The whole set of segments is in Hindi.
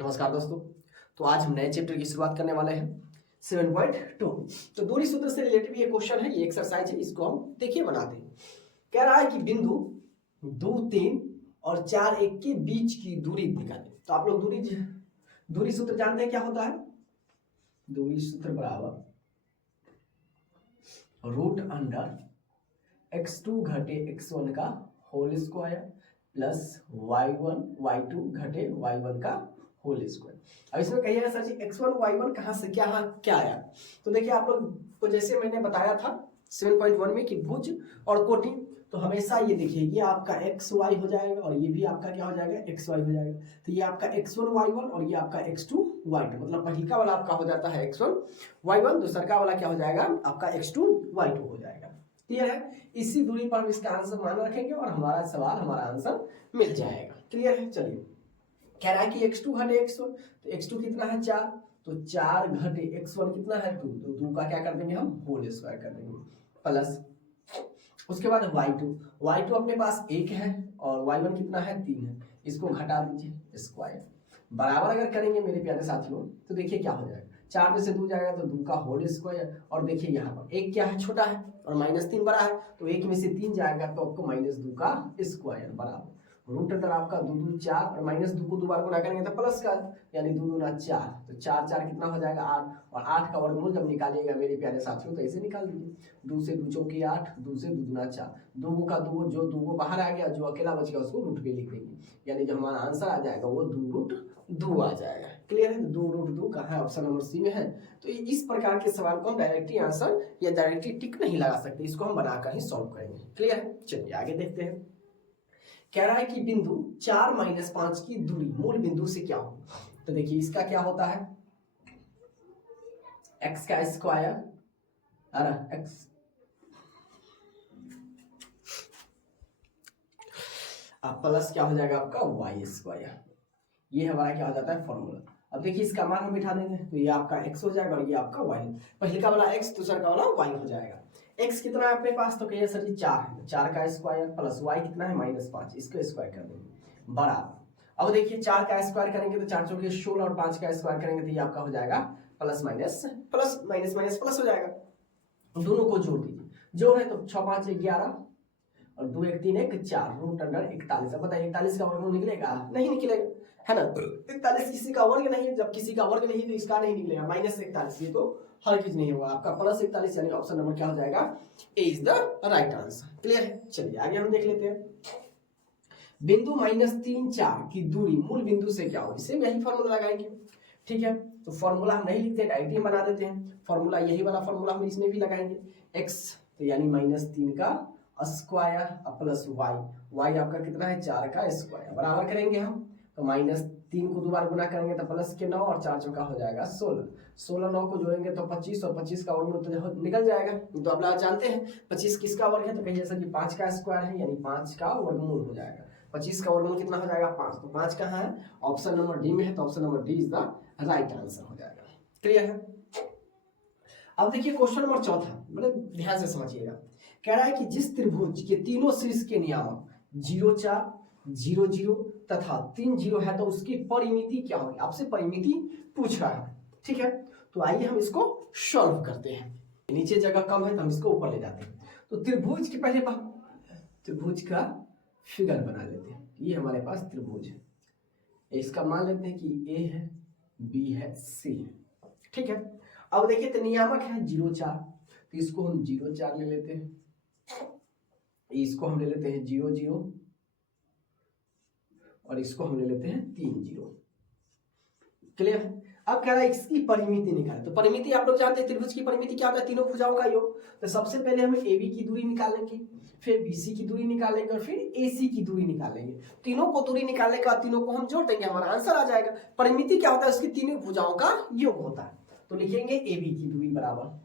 नमस्कार दोस्तों। तो आज हम नए चैप्टर की शुरुआत करने वाले हैं 7.2। तो दूरी सूत्र से रिलेटेड ये क्वेश्चन है, ये एक्सरसाइज है, इसको हम देखिए बनाते हैं। कह रहा है कि बिंदु 2, 3 और 4, 1 के बीच की दूरी निकालें। तो आप लोग दूरी सूत्र जानते हैं क्या होता है। दूरी सूत्र बराबर रूट अंडर x2 घटे x1 का whole square plus y1 y2 घटे y1 का होल स्क्वायर। अब इसमें कहिएगा सर जी x1 y1 कहाँ से क्या आया। तो देखिए आप लोग को जैसे मैंने बताया था 7.1 में कि भुज और कोटि, तो हमेशा ये देखिए ये आपका एक्स वाई हो जाएगा और ये भी आपका क्या हो जाएगा एक्स वाई हो जाएगा। तो ये आपका x1 y1 और ये आपका x2 y2, मतलब पहला वाला आपका हो जाता है x1 y1, दूसरा का वाला क्या हो जाएगा आपका x2 y2 हो जाएगा। क्लियर है। इसी दूरी पर हम इसका आंसर मान रखेंगे और हमारा सवाल हमारा आंसर मिल जाएगा। क्लियर है। चलिए कह रहा है कि x2 घटे x1, तो x2 कितना है 4, तो 4 घटे x1 कितना है 2, तो 2 का क्या कर देंगे हम होल स्क्वायर कर देंगे प्लस उसके बाद y2 अपने पास 1 है और y1 कितना है 3 है, इसको घटा दीजिए स्क्वायर बराबर अगर करेंगे मेरे प्यारे साथियों तो देखिए क्या हो जाएगा 4 में से 2 जाएगा तो 2 का होल स्क्वायर और देखिए यहाँ पर 1 क्या है छोटा है और -3 बड़ा है, तो 1 में से 3 जाएगा तो आपको -2 का स्क्वायर बराबर रूट अंडर आपका 2 2 4 और -2 को 2 बार गुणा करेंगे तो प्लस का यानी 2 दूना 4, तो 4 4 कितना हो जाएगा 8 और 8 का वर्गमूल जब निकालिएगा मेरे प्यारे साथियों तो ऐसे निकाल दीजिए 2 से 2 चौके 8, 2 से 2 दूना 4, 2 का 2 जो 2 बाहर आ गया जो अकेला बच गया उसको रूट पे लिख देंगे यानी जो हमारा आंसर आ जाएगा वो 2 रूट 2 आ जाएगा। क्लियर है। 2 रूट 2 कहाँ है ऑप्शन नंबर सी में है। तो इस प्रकार के सवाल को हम डायरेक्टली आंसर या डायरेक्टली टिक नहीं लगा सकते, इसको हम बनाकर ही सॉल्व करेंगे। क्लियर है। चलिए आगे देखते हैं। कह रहा है कि बिंदु 4 - 5 की दूरी मूल बिंदु से क्या हो। तो देखिए इसका क्या होता है x का स्क्वायर x प्लस क्या हो जाएगा आपका y स्क्वायर, ये हमारा क्या हो जाता है फॉर्मूला। अब देखिए इसका मान हम बिठा देंगे तो ये आपका x हो जाएगा और ये आपका y, पहले का वाला x दूसरा का वाला y हो जाएगा। x कितना है अपने पास तो कहिए सर जी 4 है, 4 का स्क्वायर प्लस y कितना है -5, इसको स्क्वायर कर देंगे बराबर। अब देखिए 4 का स्क्वायर करेंगे तो 4 चौके 16 और 5 का स्क्वायर करेंगे तो ये आपका हो जाएगा प्लस माइनस प्लस हो जाएगा। दोनों को जोड़ दीजिए, जोड़ है तो 6 5 11 और 2 1 3 1 4 रूट अंडर 41। अब बताइए 41 का वर्गमूल निकलेगा नहीं निकलेगा है ना। 41 किसी का वर्ग नहीं है, जब किसी का वर्ग नहीं तो इसका नहीं निकलेगा -41, ये तो हर चीज नहीं होगा आपका +41 यानी ऑप्शन नंबर क्या हो जाएगा A is the right answer. Clear है। चलिए आगे हम देख लेते हैं। बिंदु -3 4 की दूरी मूल बिंदु से क्या हो, इसे यही फॉर्मूला लगाएंगे। ठीक है। तो फॉर्मूला हम नहीं लिखते डायरेक्टली हम बना देते हैं। फॉर्मूला यही वाला फॉर्मूला हम इसमें भी लगाएंगे x तो यानी -3 का स्क्वायर प्लस y आपका कितना है 4 का स्क्वायर बराबर करेंगे हम तो -3 को 2 बार गुना करेंगे तो प्लस के 9 और 4 चौका हो जाएगा 16 9 को जोड़ेंगे तो 25 और 25 का वर्गमूल तो निकल जाएगा। तो आप लोग जानते हैं 25 किसका वर्ग है तो कहिए सर कि 5 का स्क्वायर है यानी 5 का वर्गमूल हो जाएगा। 25 का वर्गमूल कितना हो जाएगा 5, तो 5 कहाँ है ऑप्शन नंबर डी में है, तो option number D is the right answer हो जाएगा। क्लियर है। अब देखिए क्वेश्चन नंबर चौथा, मतलब ध्यान से समझिएगा। कह रहा है कि जिस त्रिभुज के तीनों शीर्ष के नियामक 0 4 0 0 तथा 3 0 है तो उसकी परिमिति क्या होगी, आपसे परिमिति पूछ रहा है। ठीक है। तो आइए हम इसको सॉल्व करते हैं। नीचे जगह कम है तो हम इसको ऊपर ले जाते हैं। तो त्रिभुज के पहले त्रिभुज का फिगर बना लेते हैं। ये हमारे पास त्रिभुज है, इसका मान लेते हैं कि ए है बी है सी है। ठीक है। अब देखिए तो नियामक है 0 4, तो इसको हम 0 4 ले लेते हैं, इसको हम ले लेते हैं 0 0 और इसको हम ले लेते हैं 3 0। क्लियर। अब कह रहा है इसकी परिमिति निकालें। तो परिमिति आप लोग जानते हैं त्रिभुज की परिमिति क्या होता है, तीनों भुजाओं का योग। तो सबसे पहले हम AB की दूरी निकालेंगे, फिर BC की दूरी निकालेंगे और फिर AC की दूरी निकालेंगे। तीनों को दूरी निकालने के बाद तीनों को हम जोड़ देंगे, हमारा आंसर आ जाएगा। परिमिति क्या होता है, उसकी तीनों भुजाओं का योग होता है। तो लिखेंगे AB की दूरी बराबर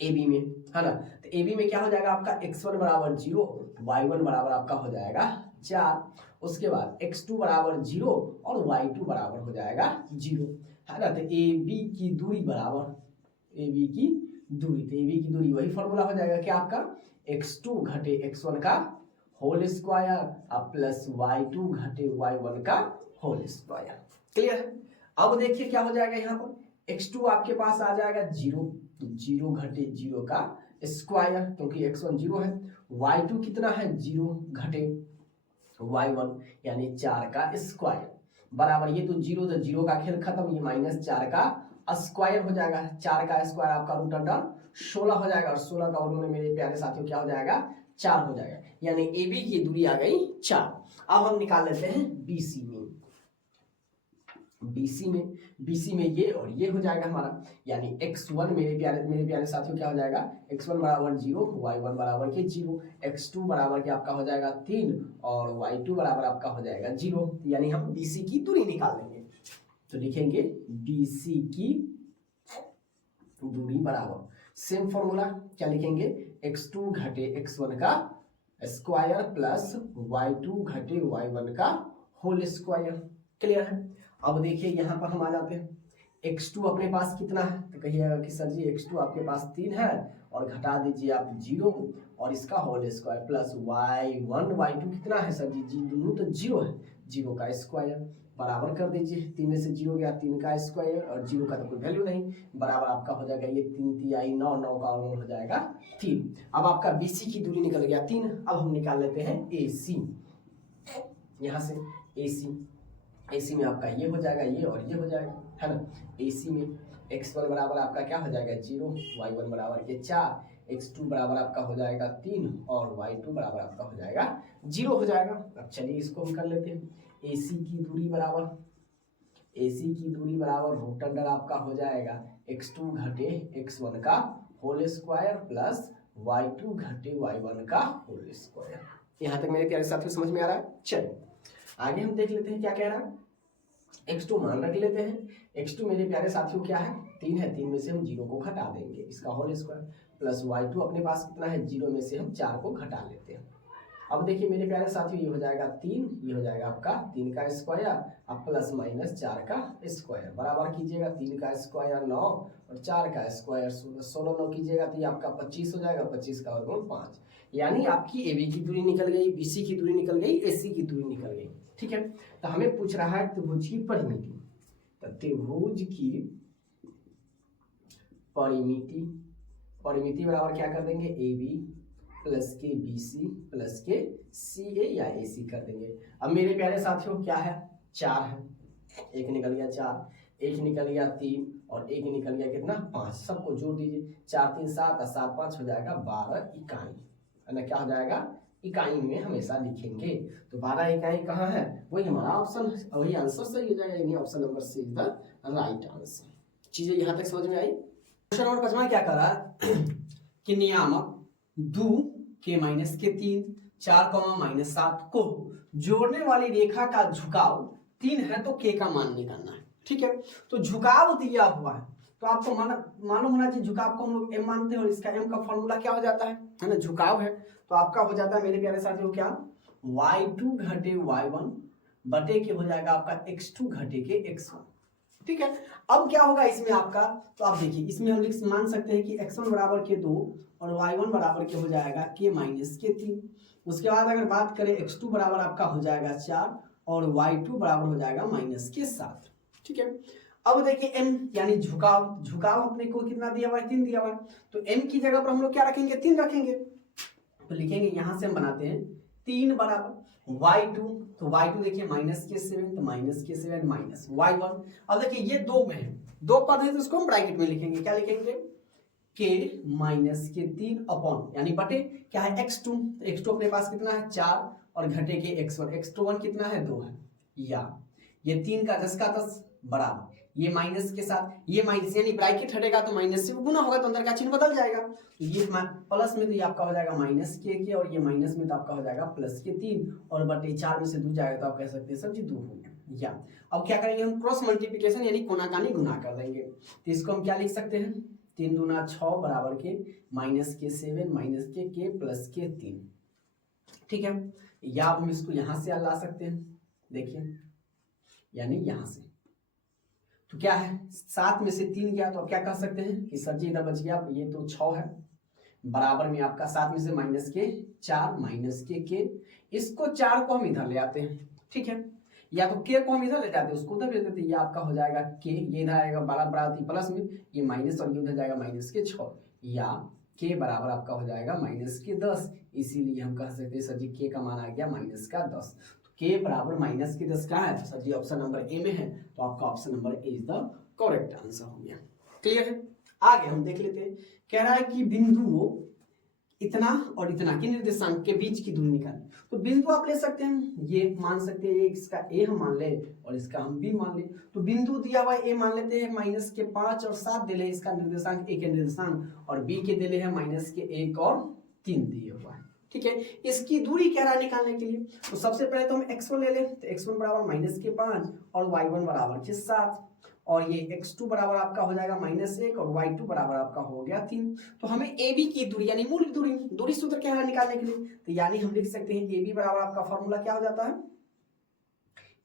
AB में है ना, तो AB में क्या हो जाएगा आपका x1 बराबर 0, y1 बराबर आपका हो जाएगा 4, उसके बाद x2 बराबर 0 और y2 बराबर हो जाएगा 0 है ना। तो AB की दूरी बराबर AB की दूरी, तो AB की दूरी वही फॉर्मूला हो जाएगा कि आपका x2 घटे x1 का होल स्क्वायर प्लस y2 घटे y1 का होल स्क्वायर। क्लियर है। अब देखिए क्या हो जाएगा यहाँ पर x2 आपके पास आ जाएगा 0, तो 0 घटे 0 का स्क्वायर, क्योंकि x1 0 है। y2 कितना है 0 घटे y1 यानी 4 का स्क्वायर बराबर, ये तो 0 तो 0 का खेल खत्म, ये -4 का स्क्वायर हो जाएगा। 4 का स्क्वायर आपका रूट अंडर 16 हो जाएगा, और 16 का वर्गमूल मेरे प्यारे साथियों क्या हो जाएगा 4 हो जाएगा, यानी ए बी की दूरी आ गई 4। अब हम निकाल लेते हैं BC में। BC में ये और ये हो जाएगा हमारा, यानी x1 मेरे प्यारे साथियों क्या हो जाएगा x1 बराबर 0, y1 बराबर के 0, x2 बराबर के आपका हो जाएगा 3 और y2 बराबर आपका हो जाएगा 0, यानी हम BC की दूरी निकाल लेंगे। तो लिखेंगे BC की दूरी बराबर, सेम फॉर्मूला क्या लिखेंगे, x2 घटे x1 का स्क्वायर प्लस y2 घटे y1 का होल स्क्वायर। क्लियर है। अब देखिए यहाँ पर हम आ जाते हैं, x2 अपने पास कितना है, तो कहिएगा कि सर जी x2 आपके पास 3 है और घटा दीजिए आप 0 और इसका होल स्क्वायर प्लस y2 कितना है सर जी दोनों तो 0 है, 0 का स्क्वायर बराबर कर दीजिए, 3 में से 0 गया 3 का स्क्वायर और 0 का तो कोई वैल्यू नहीं, बराबर आपका हो जाएगा ये 3 तिहाई 9, 9 का वर्गमूल हो जाएगा 3। अब आपका BC की दूरी निकल गया 3। अब हम निकाल लेते हैं AC, यहाँ से AC में आपका ये हो जाएगा ये और ये हो जाएगा, है ना। AC में x1 बराबर आपका क्या हो जाएगा 0, y1 बराबर के 4, x2 बराबर आपका हो जाएगा 3 और y2 बराबर आपका हो जाएगा 0 हो जाएगा। अब चलिए इसको हम कर लेते हैं, AC की दूरी बराबर रूट अंडर आपका हो जाएगा x2 घटे x1 का होल स्क्वायर प्लस y2 घटे y1 का होल स्क्वायर। यहाँ तक मेरे प्यारे साथियों समझ में आ रहा है। चलिए आगे हम देख लेते हैं क्या कह रहा है। x2 मान रख लेते हैं, x2 मेरे प्यारे साथियों क्या है 3 है, 3 में से हम 0 को घटा देंगे, इसका होल स्क्वायर प्लस y2 अपने पास कितना है 0 में से हम 4 को घटा लेते हैं। अब देखिए मेरे प्यारे साथियों ये हो जाएगा 3, ये हो जाएगा आपका 3 का स्क्वायर अब प्लस माइनस 4 का स्क्वायर बराबर कीजिएगा 3 का स्क्वायर 9 और 4 का स्क्वायर 16, 9 कीजिएगा तो ये आपका 25 हो जाएगा, 25 का वर्गमूल 5, यानी आपकी AB की दूरी निकल गई, BC की दूरी निकल गई, AC की दूरी निकल गई। ठीक है, तो हमें पूछ रहा है त्रिभुज की परिमिति, तो त्रिभुज की परिमिति बराबर क्या कर देंगे AB प्लस के BC प्लस के CA या AC कर देंगे। अब मेरे प्यारे साथियों क्या है 4 है, एक निकल गया 4, एक निकल गया 3 और एक निकल गया कितना 5, सबको जोड़ दीजिए 4 3 7 और 7 5 हो जाएगा 12 इकाई, है ना। क्या हो जाएगा इकाई में हमेशा लिखेंगे, तो 12 इकाई कहाँ है, वही हमारा ऑप्शन, वही आंसर सही हो जाएगा, यानी option number C is the right answer. चीजें यहाँ तक समझ में आई। क्वेश्चन नंबर 5 क्या कर रहा है कि नियामक 2 के माइनस के 3 4 -7 को जोड़ने वाली रेखा का झुकाव 3 है तो k का मान निकालना है। ठीक है, तो झुकाव दिया हुआ है तो आपको मालूम होना चाहिए, झुकाव को हम लोग m मानते हैं और इसका m का फॉर्मूला क्या हो जाता है ना, झुकाव है तो आपका हो जाता है मेरे प्यारे साथियों क्या y2 घटे y1 बटे के हो जाएगा आपका x2 घटे के x1। ठीक है, अब क्या होगा इसमें आपका, तो आप देखिए इसमें हम मान सकते हैं कि x1 बराबर के 2 और y1 बराबर के हो जाएगा k माइनस के 3। उसके बाद अगर बात करें x2 बराबर आपका हो जाएगा 4 और y2 बराबर हो जाएगा माइनस के 7। ठीक है, अब देखिए m यानी झुकाव अपने को कितना दिया हुआ है 3 दिया हुआ है, तो m की जगह पर हम लोग क्या रखेंगे 3 रखेंगे, तो लिखेंगे यहां से हम बनाते हैं 3 बराबर y2, तो y2 देखिए माइनस के 7 तो माइनस के 7 माइनस y1। अब देखिए ये दो में है, दो पद है तो उसको हम ब्रैकेट में लिखेंगे, क्या लिखेंगे k माइनस के 3 अपॉन यानी बटे क्या है x2, x2 अपने पास कितना है 4 और घटे के x1, x1 कितना है 2 है, या ये 3 का 10 का 10 बराबर ये माइनस के साथ ये माइनस, यानी ब्रैकेट हटेगा तो माइनस से गुना होगा तो अंदर का चिन्ह बदल जाएगा, तो ये प्लस में तो ये आपका हो जाएगा माइनस के और ये माइनस में तो आपका हो जाएगा प्लस के 3 और बटे 4 में से 2 जाएगा तो आप कह सकते हैं सब्जी 2 हो गया। या अब क्या करेंगे हम क्रॉस मल्टीप्लिकेशन यानी कोनाकानी गुना कर देंगे, तो इसको हम क्या लिख सकते हैं 3 दूना 6 बराबर के माइनस के 7 माइनस के k प्लस के 3। ठीक है, या अब हम इसको यहां से ला सकते हैं, देखिए यानी यहां से, तो क्या है 7 में से 3 गया तो अब क्या कह सकते हैं कि सर जी इधर बच गया, ये तो 6 है बराबर में आपका 7 में से माइनस के 4 माइनस के k, इसको 4 को हम इधर ले आते हैं। ठीक है, या तो के को हम इधर ले जाते उसको उधर भेज देते, ये आपका हो जाएगा के, ये इधर आएगा बराबर प्लस में, ये माइनस और ये उधर जाएगा माइनस के 6, या के बराबर आपका हो जाएगा माइनस के 10। इसीलिए हम कह सकते हैं सर जी के का मान आ गया माइनस का 10। तो के बराबर माइनस के 10 कहाँ है? तो sir ji option number A में है, तो आपका option number A is the correct answer हो गया। क्लियर है? आगे हम देख लेते हैं, कह रहा है कि बिंदुओं इतना और इतना के निर्देशांक के बीच की दूरी निकालें। तो बिंदु आप ले सकते हैं, ये मान सकते हैं, इसका ए हम मान ले और इसका हम बी मान ले। तो बिंदु दिया हुआ ए मान लेते हैं माइनस के 5 और 7 दिले इसका निर्देशांक, ए के निर्देशांक, और बी के दिले हैं माइनस के 1 और 3 दिए हुआ है। ठीक है, इसकी दूरी क्या रहा निकालने के लिए? तो सबसे पहले तो हम x1 ले लें, तो x1 बराबर माइनस के 5 और y1 बराबर के 7, और ये x2 बराबर आपका हो जाएगा -1 और y2 बराबर आपका हो गया 3। तो हमें AB की दूरी यानी मूल दूरी सूत्र क्या है निकालने के लिए? तो यानी हम लिख सकते हैं AB बराबर आपका फॉर्मूला क्या हो जाता है?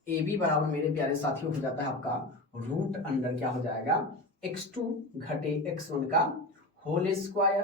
AB बराबर मेरे प्यारे साथियों हो जाता है आपका रूट अंडर क्या हो जाएगा x2 घटे x1 का होल स्क्वायर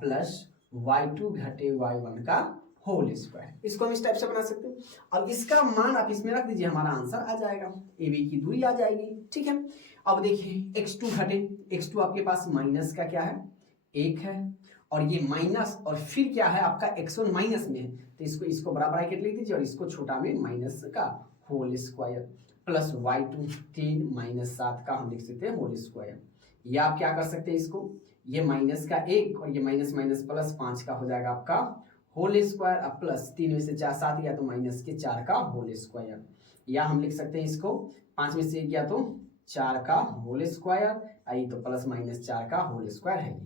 प्लस y2 घटे y1 का होल स्क्वायर। इसको हम इस टाइप से बना सकते हैं। अब इसका मान आप इसमें रख दीजिए, हमारा आंसर आ जाएगा, AB की दूरी आ जाएगी। ठीक है, अब देखिए x2 घटे x2 आपके पास माइनस का क्या है 1 है, और ये माइनस और फिर क्या है आपका x1 माइनस में है, तो इसको बड़ा ब्रैकेट लिख दीजिए और इसको छोटा में माइनस का whole square plus y2 3 minus 7 का हम लिख सकते हैं होल स्क्वायर। या आप क्या कर सकते हैं, इसको ये माइनस का 1 और ये माइनस माइनस प्लस 5 का हो जाएगा आपका होल स्क्वायर प्लस 3 में से 4 7 गया तो माइनस के 4 का होल स्क्वायर। या हम लिख सकते हैं इसको 5 में से 1 गया तो 4 का होल स्क्वायर, आई तो प्लस माइनस 4 का होल स्क्वायर है।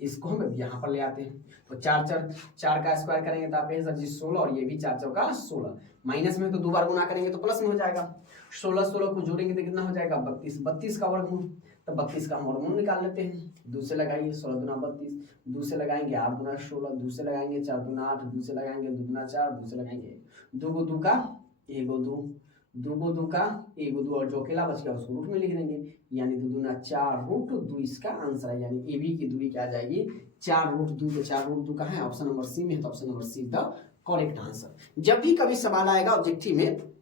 इसको हम यहाँ पर ले आते हैं, तो 4 का स्क्वायर करेंगे तो आप सर जी 16 और ये भी 4 चौका 16, माइनस में तो 2 बार गुना करेंगे तो प्लस में हो जाएगा, 16 को जोड़ेंगे तो कितना हो जाएगा 32 का वर्गमूल, तो 32 का हम वर्गमूल निकाल लेते हैं। 2 से लगाइए 16 दूना 32, 2 से लगाएंगे 8 दूना 16, 2 से लगाएंगे 4 दूना 8, 2 से लगाएंगे 2 दूना 4, 2 से लगाएंगे 2 को 2 का 1 को 2, 2 को 2 का 1 को 2 और जो अकेला बच गया उसको रूट में लिख देंगे, यानी 2 दूना 4 रूट 2 इसका आंसर है। यानी AB की दूरी क्या आ जाएगी 4 रूट 2, तो 4 रूट 2 का है ऑप्शन नंबर सी में, तो option number see the correct answer. जब भी कभी सवाल आएगा ऑब्जेक्टिव में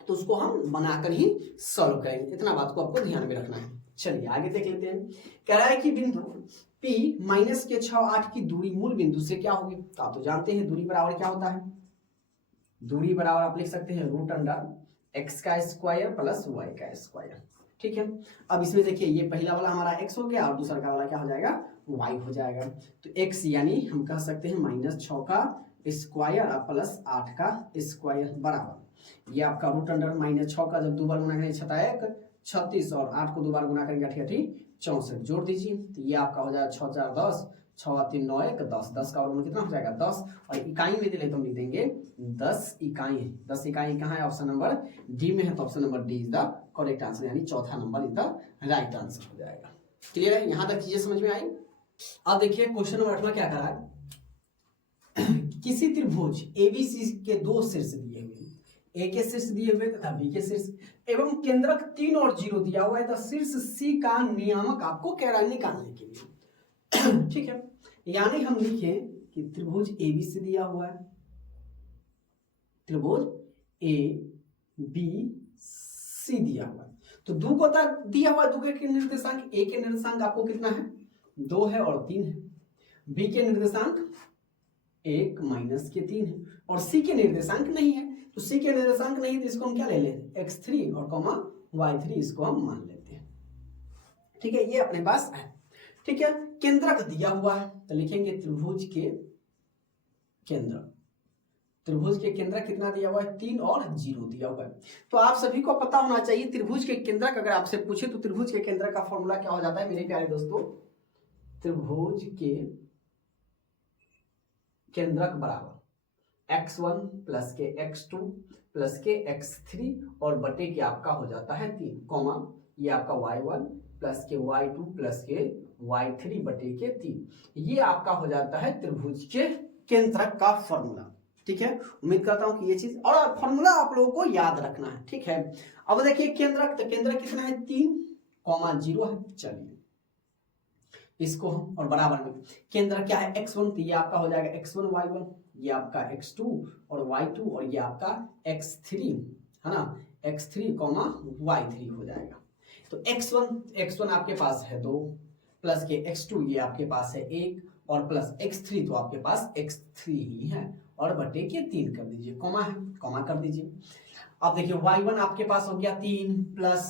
तो उसको हम बनाकर ही सॉल्व करेंगे, इतना बात को आपको ध्यान में रखना है। चलिए आगे देख लेते हैं, कह रहा है कि बिंदु P माइनस के 6 8 की दूरी मूल बिंदु से क्या होगी? तो आप तो जानते हैं दूरी बराबर क्या होता है, दूरी बराबर आप लिख सकते हैं रूट अंडर x का स्क्वायर प्लस y का स्क्वायर। ठीक है, अब इसमें देखिए ये पहला वाला हमारा x हो गया और दूसरा का वाला क्या हो जाएगा y हो जाएगा। तो x यानी हम कह सकते हैं -6 का स्क्वायर प्लस 8 का स्क्वायर बराबर, ये आपका रूट अंडर -6 का जब 2 बार गुना करेंगे 6 36 और 8 को 2 बार गुना करेंगे 8 64 जोड़ दीजिए, तो ये आपका हो जाएगा 6 4 10, 6 3 9 1 10, 10 का वर्गमूल कितना हो जाएगा 10, और इकाई में दिले तो हम लिख देंगे 10 इकाई है। 10 इकाई कहाँ है? ऑप्शन नंबर डी में है, तो option number D is the correct answer, यानी चौथा number is the right answer हो जाएगा। क्लियर है? यहाँ तक चीजें समझ में आई। अब देखिए क्वेश्चन नंबर 8 क्या करा है, किसी त्रिभुज ABC के 2 शीर्ष दिए हुए, A के शीर्ष दिए हुए तथा B के शीर्ष एवं केंद्रक 3 और 0 दिया हुआ है, तो शीर्ष C का नियामक आपको कह रहा है निकालने के लिए। ठीक है, यानी हम लिखें कि त्रिभुज ABC दिया हुआ है, त्रिभुज ABC दिया हुआ है, तो 2 को दिया हुआ है, 2 के निर्देशांक, A के निर्देशांक आपको कितना है 2 है और 3 है, B के निर्देशांक 1 माइनस के 3 है, और C के निर्देशांक नहीं है, तो C के निर्देशांक नहीं, तो इसको हम क्या ले लें x3 और कॉमा y3 इसको हम मान लेते हैं। ठीक है, ये अपने पास है। ठीक है, केंद्रक दिया हुआ है, तो लिखेंगे त्रिभुज के केंद्र, त्रिभुज के केंद्र कितना दिया हुआ है 3 और 0 दिया हुआ है। तो आप सभी को पता होना चाहिए त्रिभुज के केंद्रक अगर आपसे पूछे तो त्रिभुज के केंद्र का फॉर्मूला क्या हो जाता है मेरे प्यारे दोस्तों, त्रिभुज के केंद्रक बराबर x1 प्लस के x2 प्लस के x3 और बटे के आपका हो जाता है 3, कॉमा ये आपका y1 प्लस के y2 प्लस के y3 बटे के 3, ये आपका हो जाता है त्रिभुज के केंद्रक का फॉर्मूला। ठीक है, उम्मीद करता हूं कि ये चीज और फॉर्मूला आप लोगों को याद रखना है। ठीक है, अब देखिए केंद्रक, तो केंद्रक कितना है 3, 0 है। चलिए इसको हम, और बराबर में केंद्र क्या है x1, तो ये आपका हो जाएगा x1 y1, ये आपका x2 और y2 और ये आपका x3 है ना, x3 कॉमा y3 हो जाएगा। तो x1 आपके पास है 2 प्लस के x2 ये आपके पास है 1 और प्लस x3 तो आपके पास x3 ही है और बटे के 3 कर दीजिए, कॉमा है कॉमा कर दीजिए। अब देखिए y1 आपके पास हो गया 3 प्लस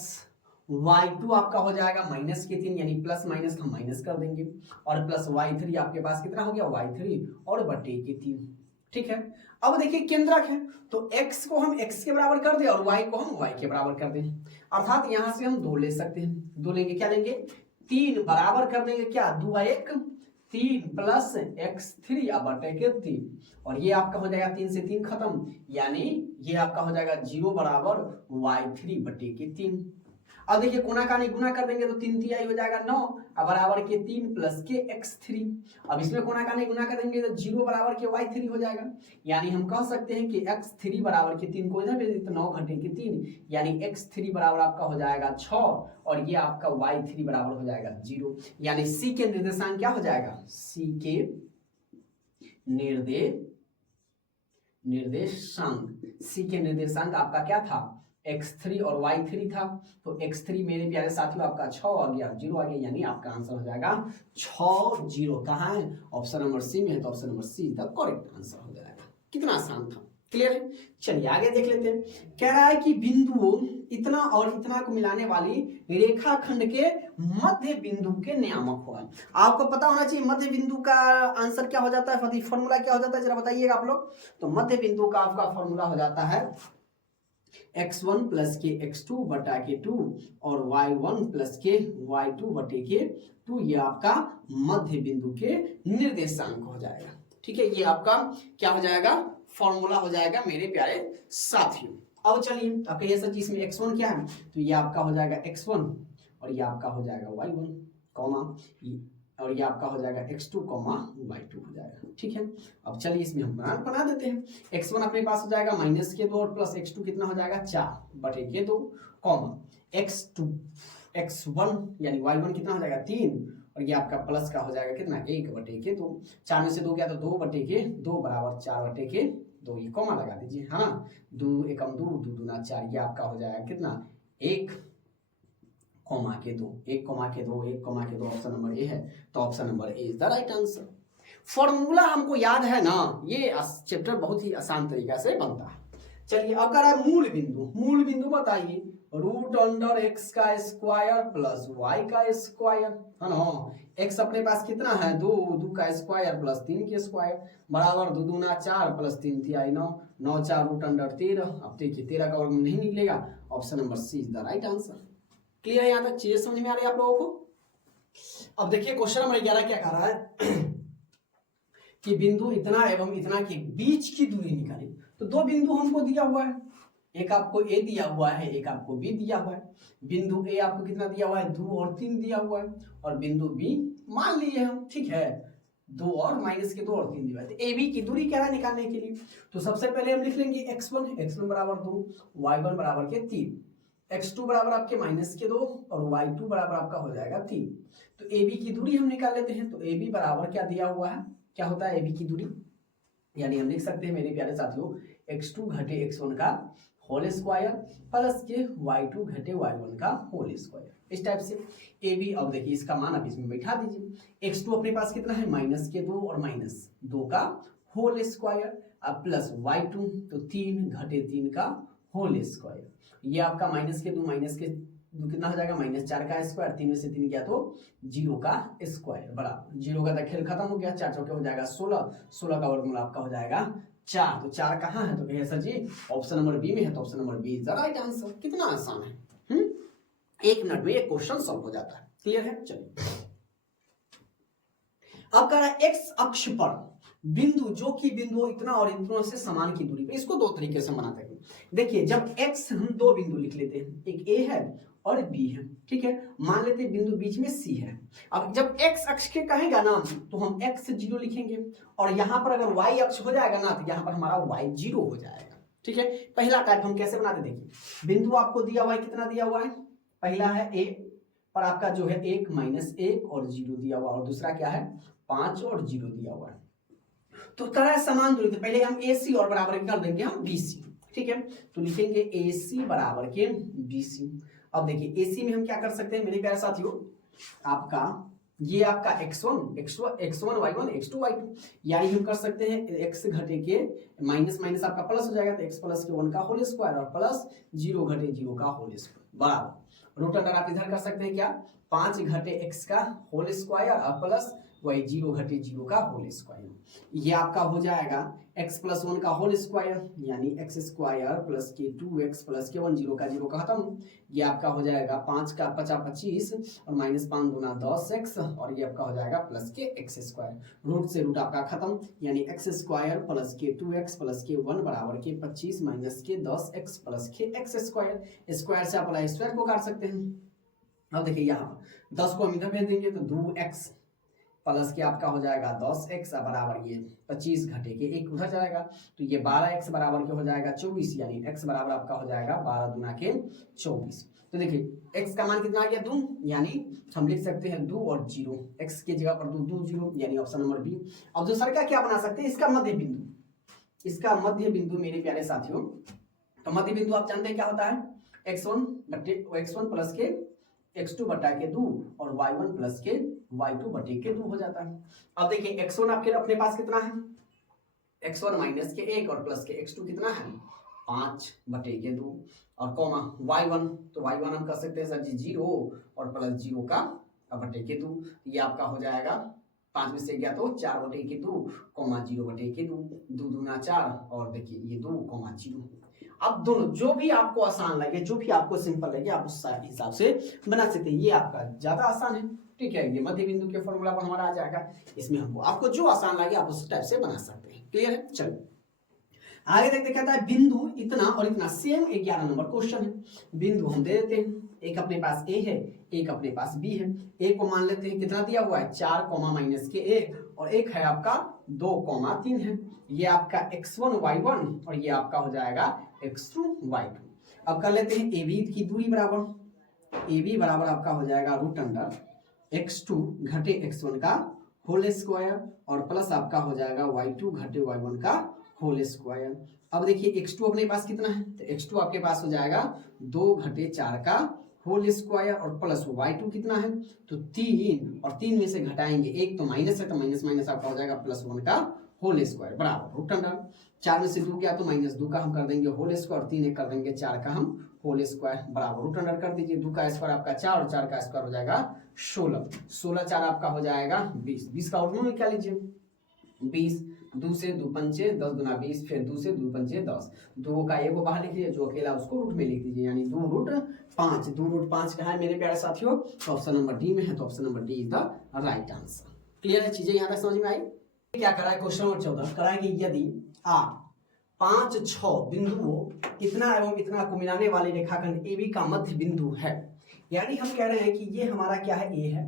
y2 आपका हो जाएगा माइनस के 3 यानी प्लस माइनस हम माइनस कर देंगे और प्लस y3 आपके पास कितना हो गया y3 और बटे के 3। ठीक है, अब देखिए केंद्रक है तो x को हम x के बराबर कर दे और y को हम y के बराबर कर दें, अर्थात यहां से हम 2 ले सकते हैं। 2 लेंगे, क्या लेंगे 3 बराबर कर देंगे, क्या 2 1 3 प्लस x3 अब बटे के 3 और ये आपका हो जाएगा 3 से 3 खत्म यानी ये आपका हो जाएगा 0 बराबर y3 बटे के 3। अब देखिए कोना कानी गुना कर देंगे तो 3 तिहाई हो जाएगा 9 अब बराबर के 3 प्लस के x3। अब इसमें कोना कानी गुना करेंगे तो 0 बराबर के y3 हो जाएगा यानी हम कह सकते हैं कि x3 बराबर के 3 को इधर भेज देते 9 घटे के 3 यानी x3 बराबर आपका हो जाएगा 6 और ये आपका y3 बराबर हो जाएगा 0 यानी c के निर्देशांक क्या हो जाएगा, c के निर्देशांक आपका क्या था x3 और y3 था। तो x3 मेरे प्यारे साथियों आपका 6 आ गया 0 आ गया यानी आपका आंसर हो जाएगा 6 0। कहाँ है, ऑप्शन नंबर सी में है तो option number see the correct answer हो जाएगा। कितना आसान था, क्लियर है। चलिए आगे देख लेते हैं। कह रहा है कि बिंदुओं इतना और इतना को मिलाने वाली रेखाखंड के मध्य बिंदु के नियामक होगा। आपको पता होना चाहिए मध्य बिंदु का आंसर क्या हो जाता है, फॉर्मूला क्या हो जाता है, जरा बताइएगा आप लोग। तो मध्य बिंदु का आपका फॉर्मूला हो जाता है x1 प्लस के x2 बटा के 2 और y1 प्लस के y2 बटे के 2 ये आपका मध्य बिंदु के निर्देशांक हो जाएगा। ठीक है, ये आपका क्या हो जाएगा, फॉर्मूला हो जाएगा मेरे प्यारे साथियों। अब चलिए आपका ये सब चीज में x1 क्या है तो ये आपका हो जाएगा x1 और ये आपका हो जाएगा y1 कॉमा और ये आपका हो जाएगा x2 कॉमा y2 हो जाएगा। ठीक है, अब चलिए इसमें हम बना देते हैं। x1 अपने पास हो जाएगा माइनस के 2 और प्लस x2 कितना हो जाएगा 4 बटे के 2 कॉमा x1 यानी y1 कितना हो जाएगा 3 और ये आपका प्लस का हो जाएगा कितना 1 बटे के 2। 4 में से 2 गया तो 2 बटे के 2 बराबर 4 बटे के 2 ये कॉमा लगा दीजिए, है ना। 2 एकम 2 2 दूना 4 ये आपका हो जाएगा कितना 1 कॉमा के 2 1 कॉमा के 2 1 कॉमा के 2 ऑप्शन नंबर ए है तो option number A is the right answer. Formula हमको याद है ना, ये चैप्टर बहुत ही आसान तरीके से बनता है। चलिए अगर मूल बिंदु बताइए रूट अंडर एक्स का स्क्वायर प्लस वाई का स्क्वायर है ना। एक्स अपने पास कितना है 2 2 का स्क्वायर प्लस 3 के स्क्वायर बराबर 2 दूना 4 प्लस 3 तिहाई 9 9 4 रूट अंडर 13। अब देखिए 13 का वर्ग नहीं निकलेगा, option number C is the right answer. Clear है, यहाँ तक चीजें समझ में आ रही है आप लोगों को। अब देखिए क्वेश्चन नंबर 11 क्या कह रहा है कि बिंदु इतना एवं इतना के बीच की दूरी निकाली। तो 2 बिंदु हमको दिया हुआ है, एक आपको ए दिया हुआ है एक आपको बी दिया हुआ है। बिंदु ए आपको कितना दिया हुआ है 2 और 3 दिया हुआ है और बिंदु बी मान लिए हम, ठीक है 2 और माइनस के 2 और 3 दिया है। तो ए बी की दूरी क्या है निकालने के लिए, तो सबसे पहले हम लिख लेंगे x1 बराबर 2 y1 बराबर के 3 x2 बराबर आपके माइनस के 2 और y2 बराबर आपका हो जाएगा 3। तो AB की दूरी हम निकाल लेते हैं। तो AB बराबर क्या दिया हुआ है, क्या होता है AB की दूरी, यानी हम लिख सकते हैं मेरे प्यारे साथियों x2 घटे x1 का होल स्क्वायर प्लस के y2 घटे y1 का होल स्क्वायर, इस टाइप से AB। अब देखिए इसका मान अब इसमें बैठा दीजिए। x2 अपने पास कितना है माइनस के 2 और माइनस 2 का होल स्क्वायर अब प्लस y2 तो 3 घटे 3 का होल स्क्वायर। ये आपका माइनस के 2 माइनस के 2 कितना हो जाएगा -4 का स्क्वायर, 3 में से 3 गया तो 0 का स्क्वायर बराबर 0 का खेल खत्म हो गया, 4 चौके हो जाएगा 16 16 का वर्गमूल आपका हो जाएगा 4। तो 4 कहाँ है तो कहे sir ji option number B में है तो option number B is the right answer. कितना आसान है, 1 मिनट में ये क्वेश्चन सॉल्व हो जाता है। क्लियर है। चलिए अब कह रहा है एक्स अक्ष पर बिंदु जो कि बिंदु इतना और इतना से समान की दूरी पे, इसको 2 तरीके से बनाते हैं। देखिए जब x हम 2 बिंदु लिख लेते हैं, एक a है और b है, ठीक है, मान लेते हैं बिंदु बीच में c है। अब जब x अक्ष के कहेगा ना तो हम x 0 लिखेंगे और यहाँ पर अगर y अक्ष हो जाएगा ना तो यहाँ पर हमारा y 0 हो जाएगा। ठीक है, पहला टाइप हम कैसे बनाते देखिए, बिंदु आपको दिया हुआ है, कितना दिया हुआ है, पहला है a पर आपका जो है 1 -1 और 0 दिया हुआ और दूसरा क्या है 5 और 0 दिया हुआ है। तो तरह समान दूरी, तो पहले हम AC और बराबर कर देंगे हम BC। ठीक है, तो लिखेंगे AC बराबर के BC। अब देखिए AC में हम क्या कर सकते हैं मेरे प्यारे साथियों, आपका ये आपका x1 y1 x2 y2, यानी हम कर सकते हैं x घटे के माइनस माइनस आपका प्लस हो जाएगा, तो x प्लस के 1 का होल स्क्वायर और प्लस 0 घटे 0 का होल स्क्वायर बराबर रूट अंडर आप इधर कर सकते हैं क्या 5 घटे x का होल स्क्वायर और प्लस वही 0 घटे 0 का होल स्क्वायर, ये आपका हो जाएगा x प्लस 1 का होल स्क्वायर यानी x स्क्वायर प्लस के 2x प्लस के 1 0 का 0 का खत्म, ये आपका हो जाएगा 5 का 25 और माइनस 5 दूना 10x और ये आपका हो जाएगा प्लस के x स्क्वायर, रूट से रूट आपका खत्म यानी x स्क्वायर प्लस के 2x प्लस के 1 बराबर के 25 माइनस के 10x प्लस के x स्क्वायर, स्क्वायर से आप स्क्वायर को काट सकते हैं। अब देखिए यहाँ 10 को हम इधर भेज देंगे तो 2x प्लस के आपका हो जाएगा 10x बराबर ये 25 घटे के 1 उधर जाएगा, तो ये 12x बराबर के हो जाएगा 24 यानी x बराबर आपका हो जाएगा 12 दूना के 24। तो देखिए x का मान कितना आ गया 2, यानी हम लिख सकते हैं 2 और 0, x की जगह पर 2 0 यानी ऑप्शन नंबर बी। अब दूसरा का क्या बना सकते हैं, इसका मध्य बिंदु, इसका मध्य बिंदु मेरे प्यारे साथियों, तो मध्य बिंदु आप जानते हैं क्या होता है x1 प्लस के x2 बटा के 2 और y1 प्लस के y2 बटे के 2 हो जाता है। अब देखिए x1 आपके अपने पास कितना है, x1 माइनस के 1 और प्लस के x2 कितना है 5 बटे के 2 और कॉमा y1, तो y1 हम कर सकते हैं सर जी 0 और प्लस 0 का बटे के 2, ये आपका हो जाएगा 5 में से गया तो 4 बटे के 2 कॉमा 0 बटे के 2, 2 दूना 4 और देखिए ये 2 कॉमा 0। अब दोनों जो भी आपको आसान लगे, जो भी आपको सिंपल लगे आप उस हिसाब से बना सकते हैं, ये आपका ज्यादा आसान है, ठीक है, ये मध्य बिंदु के फॉर्मूला पर हमारा आ जाएगा, इसमें हमको आपको जो आसान लगे आप उस टाइप से बना सकते हैं। क्लियर है, चलो आगे देखते कहता है बिंदु इतना और इतना सेम 11 नंबर क्वेश्चन है, बिंदु हम दे देते हैं, एक अपने पास A है एक अपने पास B है, A को मान लेते हैं कितना दिया हुआ है 4 माइनस के 1 और एक है आपका 2 3 है, ये आपका x1 y1 और ये आपका हो जाएगा x2 y2। अब कर लेते हैं AB की दूरी बराबर, AB बराबर आपका हो जाएगा रूट अंडर x2 घटे x1 का होल स्क्वायर और प्लस आपका हो जाएगा y2 घटे y1 का होल स्क्वायर। अब देखिए x2 अपने पास कितना है, तो x2 आपके पास हो जाएगा 2 घटे 4 का होल स्क्वायर और प्लस y2 कितना है तो 3 और 3 में से घटाएंगे 1 तो माइनस है, तो माइनस माइनस आपका हो जाएगा प्लस 1 का होल स्क्वायर बराबर रूट अंडर 4 में से 2 गया तो माइनस 2 का हम कर देंगे होल स्क्वायर, 3 एक कर देंगे 4 का हम होल स्क्वायर बराबर रूट अंडर कर दीजिए, 2 का स्क्वायर आपका 4 और 4 का स्क्वायर हो जाएगा 16, 16 4 आपका हो जाएगा 20, 20 का वर्गमूल निकाल लीजिए 20, 2 से 2 पंचे 10 गुना 20, फिर 2 से 2 पंचे 10, 2 का एक को बाहर लिख लीजिए, जो अकेला उसको रूट में लिख दीजिए यानी 2 रूट 5, 2 रूट 5 कहाँ है मेरे प्यारे साथियों, तो ऑप्शन नंबर डी में है, तो option number D is the right answer. Clear है, चीजें यहाँ तक समझ में आई। क्या करा है क्वेश्चन नंबर 14 करा है कि यदि आप 5 6 बिंदुओं इतना एवं इतना को मिलाने वाले रेखाखंड AB का मध्य बिंदु है, यानी हम कह रहे हैं कि ये हमारा क्या है A है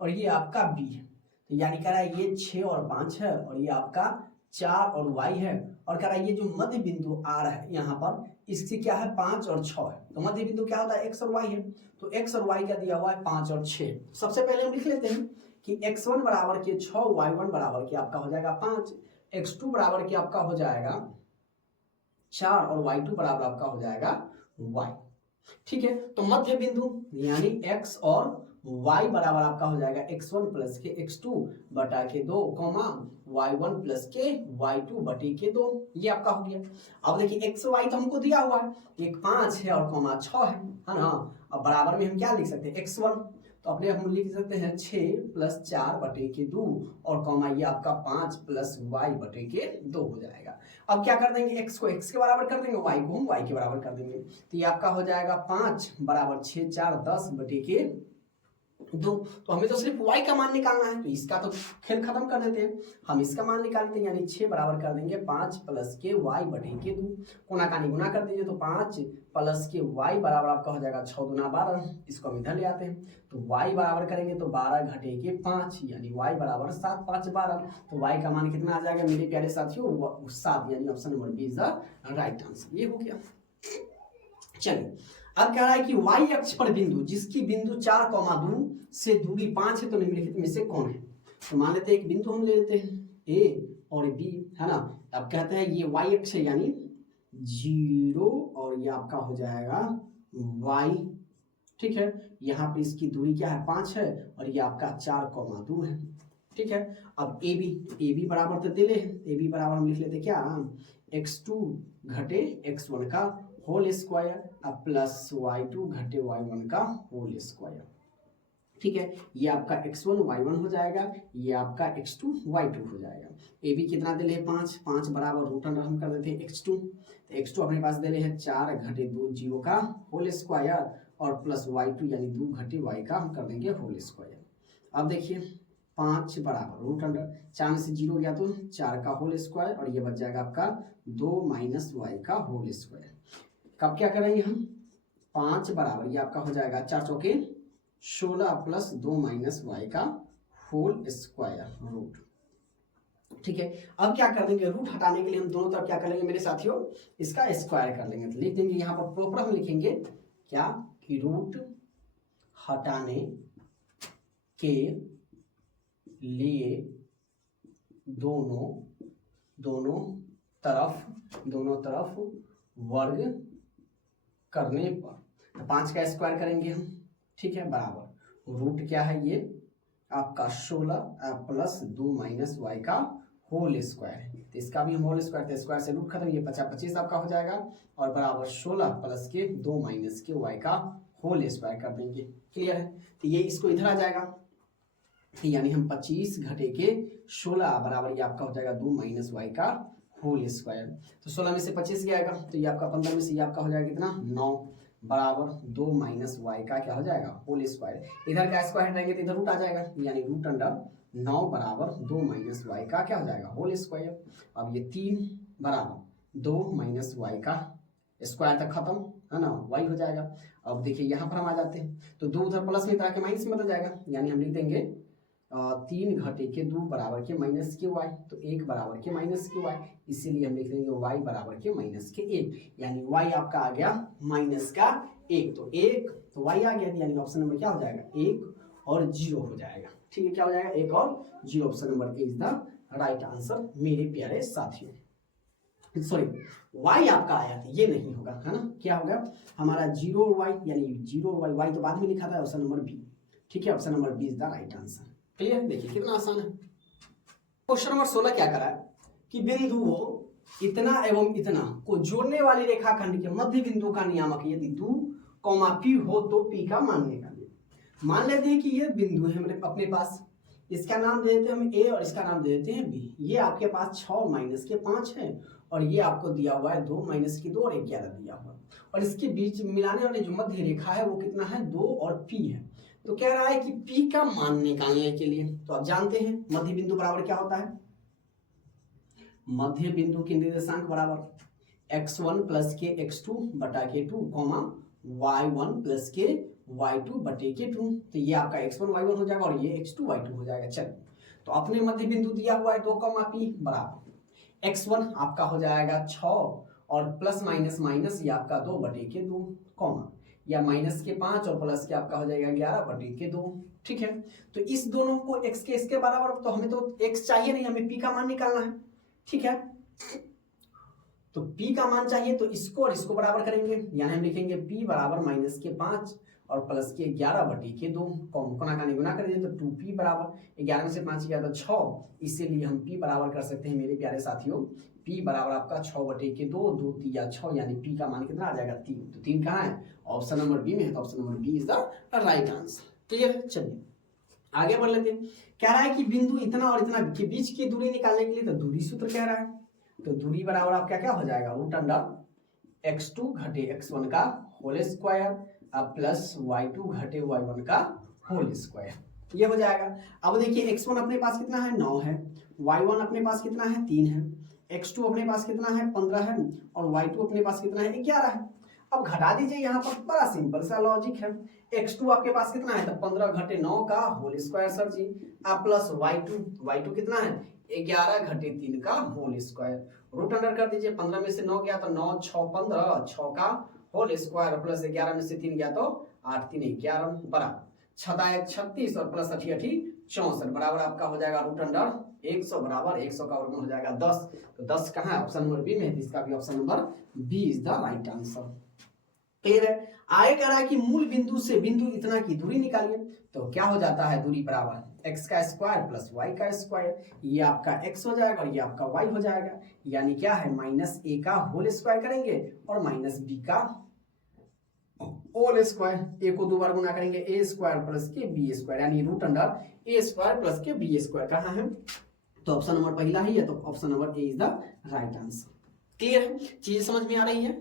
और ये आपका B है, तो यानी कह रहा है ये 6 और 5 है और ये आपका 4 और y है, और कह रहा है ये जो मध्य बिंदु R है यहाँ पर इससे क्या है 5 और 6 है, तो मध्य बिंदु क्या होता है x और y है, तो x और y क्या दिया हुआ है 5 और 6। सबसे पहले हम लिख लेते हैं कि x1 बराबर के 6, y1 बराबर के आपका हो जाएगा 5, x2 बराबर के आपका हो जाएगा 4 और y2 बराबर आपका हो जाएगा y। ठीक है, तो मध्य बिंदु यानी x और y बराबर आपका हो जाएगा x1 प्लस के x2 बटा के 2 y1 प्लस के y2 बटे के 2, ये आपका हो गया। अब देखिए x y तो हमको दिया हुआ है, एक 5 है और 6 है ना, अब बराबर में हम क्या लिख सकते हैं x1, तो अपने हम लिख सकते हैं 6 प्लस 4 बटे के 2 और कॉमा ये आपका 5 प्लस y बटे के 2 हो जाएगा। अब क्या कर देंगे x को x के बराबर कर देंगे, y को हम y के बराबर कर देंगे, तो ये आपका हो जाएगा 5 बराबर 6 4 10 बटे के 2, तो हमें तो सिर्फ y का मान निकालना है, तो इसका तो खेल खत्म कर देते हैं, हम इसका मान निकालते हैं यानी 6 बराबर कर देंगे 5 प्लस के y बटे के 2, कोना कानी गुना कर दीजिए, तो 5 प्लस के y बराबर आपका हो जाएगा 6 दूना 12, इसको हम इधर ले आते हैं, तो y बराबर करेंगे तो 12 घटे के 5 यानी y बराबर 7 5 12, तो y का मान कितना आ जाएगा मेरे प्यारे साथियों 7, यानी option number B is the right answer, ये हो गया। चलिए अब कह रहा है कि y अक्ष पर बिंदु जिसकी बिंदु 4, 2 से दूरी 5 है, तो निम्नलिखित में से कौन है, तो मान लेते हैं एक बिंदु हम ले लेते हैं A और B है ना, अब कहते हैं ये y अक्ष है यानी 0 और ये आपका हो जाएगा y, ठीक है। यहाँ पे इसकी दूरी क्या है 5 है और ये आपका 4,2 है, ठीक है। अब ए बी बराबर तो दिले है, ए बी बराबर हम लिख लेते क्या x2 घटे x1 का होल स्क्वायर अब प्लस y2 घटे y1 का होल स्क्वायर, ठीक है। ये आपका x1 y1 हो जाएगा, ये आपका x2 y2 हो जाएगा। ए बी कितना दिले है 5 बराबर रूट अंडर हम कर देते हैं x2, तो x2 अपने पास दिले है 4 घटे 2 0 का होल स्क्वायर और प्लस y2 यानी 2 घटे y का हम कर देंगे होल स्क्वायर। अब देखिए 5 बराबर रूट अंडर 4 में से 0 गया तो 4 का होल स्क्वायर और ये बच जाएगा आपका 2 माइनस y का होल स्क्वायर। कब क्या करेंगे हम 5 बराबर ये आपका हो जाएगा 4 चौके 16 प्लस 2 माइनस y का होल स्क्वायर रूट, ठीक है। अब क्या कर देंगे रूट हटाने के लिए हम दोनों तरफ क्या कर लेंगे मेरे साथियों, इसका स्क्वायर कर लेंगे। तो लिख देंगे यहाँ पर प्रॉपर हम लिखेंगे क्या कि रूट हटाने के लिए दोनों तरफ वर्ग करने पर 5 का स्क्वायर करेंगे हम, ठीक है, बराबर रूट क्या है ये आपका 16 प्लस 2 माइनस y का होल स्क्वायर है, तो इसका भी हम होल स्क्वायर, तो स्क्वायर से रूट खत्म, ये 25 आपका हो जाएगा और बराबर 16 प्लस के 2 माइनस के y का होल स्क्वायर कर देंगे। क्लियर है, तो ये इसको इधर आ जाएगा, यानी हम 25 घटे के 16 बराबर ये आपका हो जाएगा 2 माइनस y का होल स्क्वायर। तो 16 में से 25 गया आएगा तो ये आपका 15 में से ये आपका हो जाएगा कितना 9 बराबर 2 माइनस y का क्या हो जाएगा होल स्क्वायर। इधर का स्क्वायर हटाएंगे तो इधर रूट आ जाएगा, यानी रूट अंडर 9 बराबर 2 माइनस y का क्या हो जाएगा होल स्क्वायर। अब ये 3 बराबर 2 माइनस y का स्क्वायर तक खत्म है ना, y हो जाएगा। अब देखिए यहाँ पर हम आ जाते हैं तो 2 उधर प्लस में इधर के माइनस में बदल जाएगा, यानी हम लिख देंगे 3 घटे के 2 बराबर के माइनस के y, तो 1 बराबर के माइनस के y, इसीलिए हम लिख देंगे y बराबर के माइनस के 1, यानी y आपका आ गया माइनस का 1, तो 1 तो y आ गया, यानी ऑप्शन नंबर क्या हो जाएगा 1 और 0 हो जाएगा। ठीक है, क्या हो जाएगा 1 और 0, option number A is the right answer मेरे प्यारे साथियों। सॉरी y आपका आया था, ये नहीं होगा है ना, क्या होगा हमारा 0 और y, यानी 0 और y तो बाद में लिखा था ऑप्शन नंबर बी। ठीक है, option number B is the right answer. Clear, देखिए कितना आसान है। क्वेश्चन नंबर 16 क्या करा है कि बिंदुओं इतना एवं इतना को जोड़ने वाली रेखाखंड के मध्य बिंदु का नियामक यदि 2, P हो तो P का मान निकालिए। मान लेते हैं कि ये बिंदु है मेरे अपने पास, इसका नाम दे देते हैं हम A और इसका नाम दे देते हैं B। ये आपके पास 6 और माइनस के 5 है और ये आपको दिया हुआ है 2 माइनस की 2 और 11 दिया हुआ है, और इसके बीच मिलाने वाली जो मध्य रेखा है वो कितना है 2 और P है। तो कह रहा है कि P का मान निकालने के लिए, तो आप जानते हैं मध्य बिंदु बराबर क्या होता है, मध्य बिंदु के निर्देशांक बराबर x1 प्लस के x2 बटा के 2 कॉमा y1 प्लस के y2 बटे के 2। तो ये आपका x1 y1 हो जाएगा और ये x2 y2 हो जाएगा। चलिए, तो अपने मध्य बिंदु दिया हुआ है 2, P बराबर x1 आपका हो जाएगा 6 और प्लस माइनस माइनस ये आपका 2 बटे के 2 कॉमा या माइनस के 5 और प्लस के आपका हो जाएगा 11 बटे के 2। ठीक है, तो इस दोनों को x के इसके बराबर, तो हमें तो x चाहिए नहीं, हमें p का मान निकालना है। ठीक है, तो p का मान चाहिए तो इसको और इसको बराबर करेंगे, यानी हम लिखेंगे p बराबर माइनस के 5 और प्लस के 11 बटे के 2 गुना का गुना कर देंगे तो 2p बराबर 11 में से 5 गया तो 6, इसीलिए हम p बराबर कर सकते हैं मेरे प्यारे साथियों, p बराबर आपका 6 बटे के 2, 2 3 6, यानी p का मान कितना आ जाएगा 3। तो 3 कहाँ है, ऑप्शन नंबर बी में है, तो option number B is the right answer. Clear, चलिए आगे बढ़ लेते हैं। कह रहा है कि बिंदु इतना और इतना के बीच की दूरी निकालने के लिए, तो दूरी सूत्र कह रहा है, तो दूरी बराबर आपका क्या हो जाएगा रूट अंडर x2 घटे x1 का होल स्क्वायर अब प्लस y2 घटे y1 का होल स्क्वायर, ये हो जाएगा। अब देखिए x1 अपने पास कितना है 9 है, y1 अपने पास कितना है 3 है, x2 अपने पास कितना है 15 है और y2 अपने पास कितना है 11 है। अब घटा दीजिए, यहाँ पर बड़ा सिंपल सा लॉजिक है, x2 आपके पास कितना है तो 15 घटे 9 का होल स्क्वायर सर जी, अब प्लस y2 कितना है 11 घटे 3 का होल स्क्वायर, रूट अंडर कर दीजिए, 15 में से 9 गया तो 9 6 15, 6 का होल स्क्वायर प्लस 11 में से 3 गया तो 8 3 11 बराबर 6 1 36 और प्लस 8 8 64 बराबर आपका हो जाएगा रूट अंडर 100 बराबर 100 का वर्गमूल हो जाएगा 10। तो 10 कहाँ है? ऑप्शन नंबर बी में, इसका भी option number B is the right answer. Clear है? आगे कह रहा है कि मूल बिंदु से बिंदु इतना की दूरी निकालिए। तो क्या हो जाता है दूरी बराबर x का स्क्वायर प्लस y का स्क्वायर, ये आपका x हो जाएगा और ये आपका y हो जाएगा, यानी क्या है माइनस a का होल स्क्वायर करेंगे और माइनस b का होल स्क्वायर, a को 2 बार गुना करेंगे a स्क्वायर प्लस के b स्क्वायर, यानी root under a square plus के b स्क्वायर कहाँ है? तो ऑप्शन नंबर पहला ही है, तो option number A is the right answer. Clear है? चीजें समझ में आ रही है?